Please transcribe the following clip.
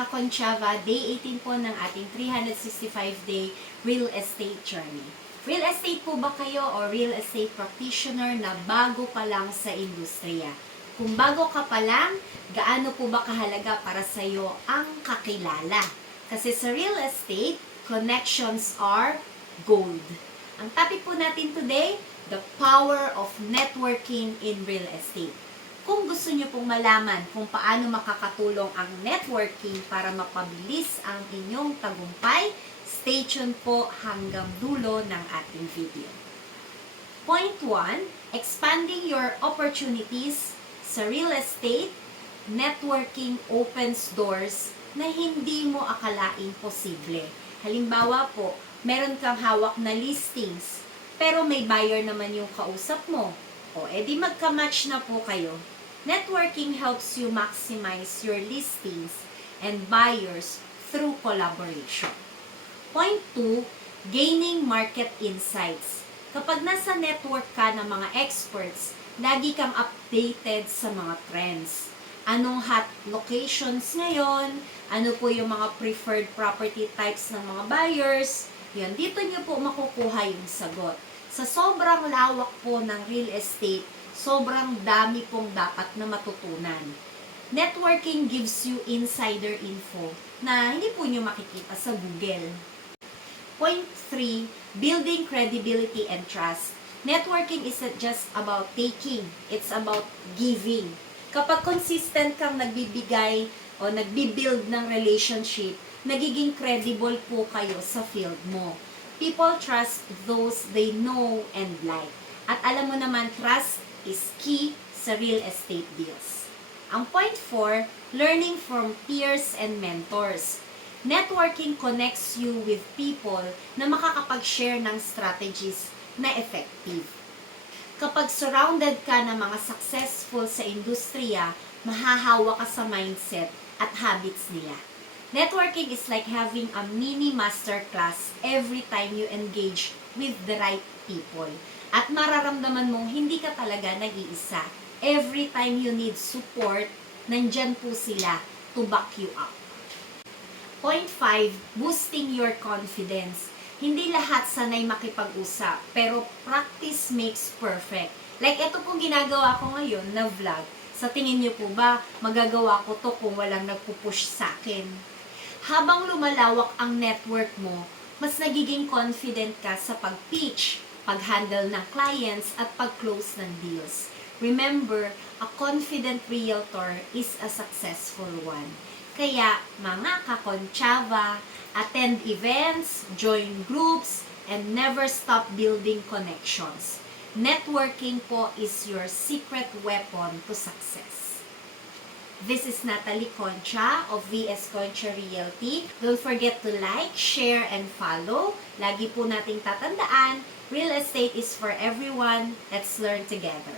Kakonchava, day 18 po ng ating 365-day real estate journey. Real estate po ba kayo o real estate practitioner na bago pa lang sa industriya? Kung bago ka pa lang, gaano po ba kahalaga para sa iyo ang kakilala? Kasi sa real estate, connections are gold. Ang topic po natin today, the power of networking in real estate. Kung gusto niyo pong malaman kung paano makakatulong ang networking para mapabilis ang inyong tagumpay, stay tuned po hanggang dulo ng ating video. Point 1, expanding your opportunities sa real estate, networking opens doors na hindi mo akalaing posible. Halimbawa po, meron kang hawak na listings, pero may buyer naman yung kausap mo. O edi magka-match na po kayo. Networking helps you maximize your listings and buyers through collaboration. Point 2, gaining market insights. Kapag nasa network ka ng mga experts, lagi kang updated sa mga trends. Anong hot locations ngayon? Ano po yung mga preferred property types ng mga buyers? Yan, dito nyo po makukuha yung sagot. Sa sobrang lawak po ng real estate, sobrang dami pong dapat na matutunan. Networking gives you insider info na hindi po nyo makikita sa Google. Point 3, building credibility and trust. Networking isn't just about taking, it's about giving. Kapag consistent kang nagbibigay o nagbibuild ng relationship, nagiging credible po kayo sa field mo. People trust those they know and like. At alam mo naman, trust is key sa real estate deals. Ang point 4, learning from peers and mentors. Networking connects you with people na makakapag-share ng strategies na effective. Kapag surrounded ka ng mga successful sa industriya, mahahawa ka sa mindset at habits nila. Networking is like having a mini masterclass every time you engage with the right people. At mararamdaman mong hindi ka talaga nag-iisa. Every time you need support, nandyan po sila to back you up. Point 5, boosting your confidence. Hindi lahat sanay makipag-usap, pero practice makes perfect. Like ito pong ginagawa ko ngayon na vlog. Sa tingin niyo po ba, magagawa ko to kung walang nagpupush sa akin? Habang lumalawak ang network mo, mas nagiging confident ka sa pag-pitch, pag-handle ng clients, at pag-close ng deals. Remember, a confident realtor is a successful one. Kaya, mga kakonchava, attend events, join groups, and never stop building connections. Networking po is your secret weapon to success. This is Natalie Concha of VS Concha Realty. Don't forget to like, share, and follow. Lagi po nating tatandaan, real estate is for everyone. Let's learn together.